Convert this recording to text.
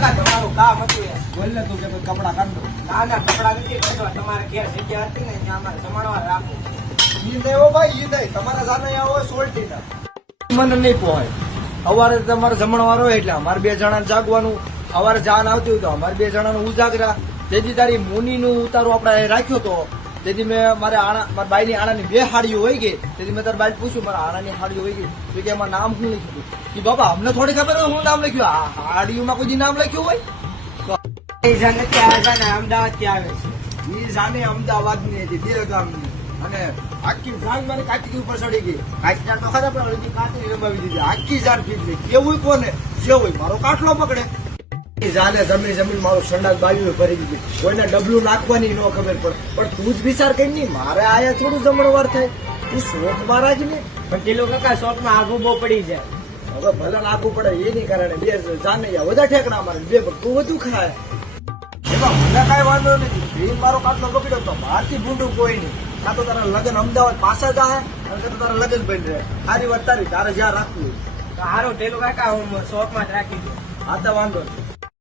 કાકા તમારું કામ હતું યાર. બોલ ને તું કે ભાઈ કપડા કાઢ દો. ના ના કપડા નથી કાઢવા, તમારે ઘેર જગ્યા હતી ને ત્યાં અમારે જમણવાર રાખો. ઈ નહીં હો ભાઈ, ઈ નહીં. તમારા સામે અહીંયા હોય સોલ્ટીના. મને નહીં પોહાય. સવારે તમારે જમણવાર હોય એટલે અમારે 2 જણાને જાગવાનું. સવારે જાન આવતી હોય તો અમારે 2 જણાનું ઉજાગરા. તેથી તારી મુનીનું ઉતારો આપણે રાખ્યો તો તેથી મેં મારા બાઈની આણાની 2 હાડીઓ હોય ગઈ. તેથી મેં તારા બાઈ પૂછ્યું મારા આણાની હાડીઓ હોય ગઈ તો કે એમાં નામ શું લખ્યું કે બાબા અમને થોડી ખબર હોય હું નામ લખ્યું. આ હાડીઓમાં કોઈ દી નામ લખ્યું હોય? એ જાને ત્યાં આવે ને અમદાવાદ ત્યાં આવે છે. ઈ જાને અમદાવાદની હતી 2 ગામની અને આખી જાન મારી કાચકી ઉપર ચડી ગઈ. કાચના તો ખરા પણ અડધી કાચની રમાવી દીધી. આખી જાન પીધી. કેવું કોને જે હોય મારો કાટલો પકડે. ઈ જાને જમીન મારું સંડાસ બાજુ ભરી દીધી. કોઈને ડબલું નાખવાની ન ખબર પડે. પણ તું જ વિચાર કરી ની મારે આયા થોડું જમણવાર થાય. તું શોખ મારા જ ને. પણ પેલો કાકા શોખમાં આઘું બહુ પડી જાય. હવે ભલે નાખવું પડે એની કારણે 2 જાને બધા ઠેકડા મારે 2 તું વધુ ખાય. એમાં મને કાંઈ વાંધો નથી. મારો કાટલો પકડ્યો તો બહારથી ભૂંડું કોઈ નહીં. કાં તો તારા લગ્ન અમદાવાદ પાછા જ આવે અને કાં તો તારા લગ્ન બની રહે. સારી વાત તારી તારે જ્યાં રાખવું. તો હારો પેલો કાકા હું શોખમાં જ રાખી દઉં. હા તો વાંધો નહીં.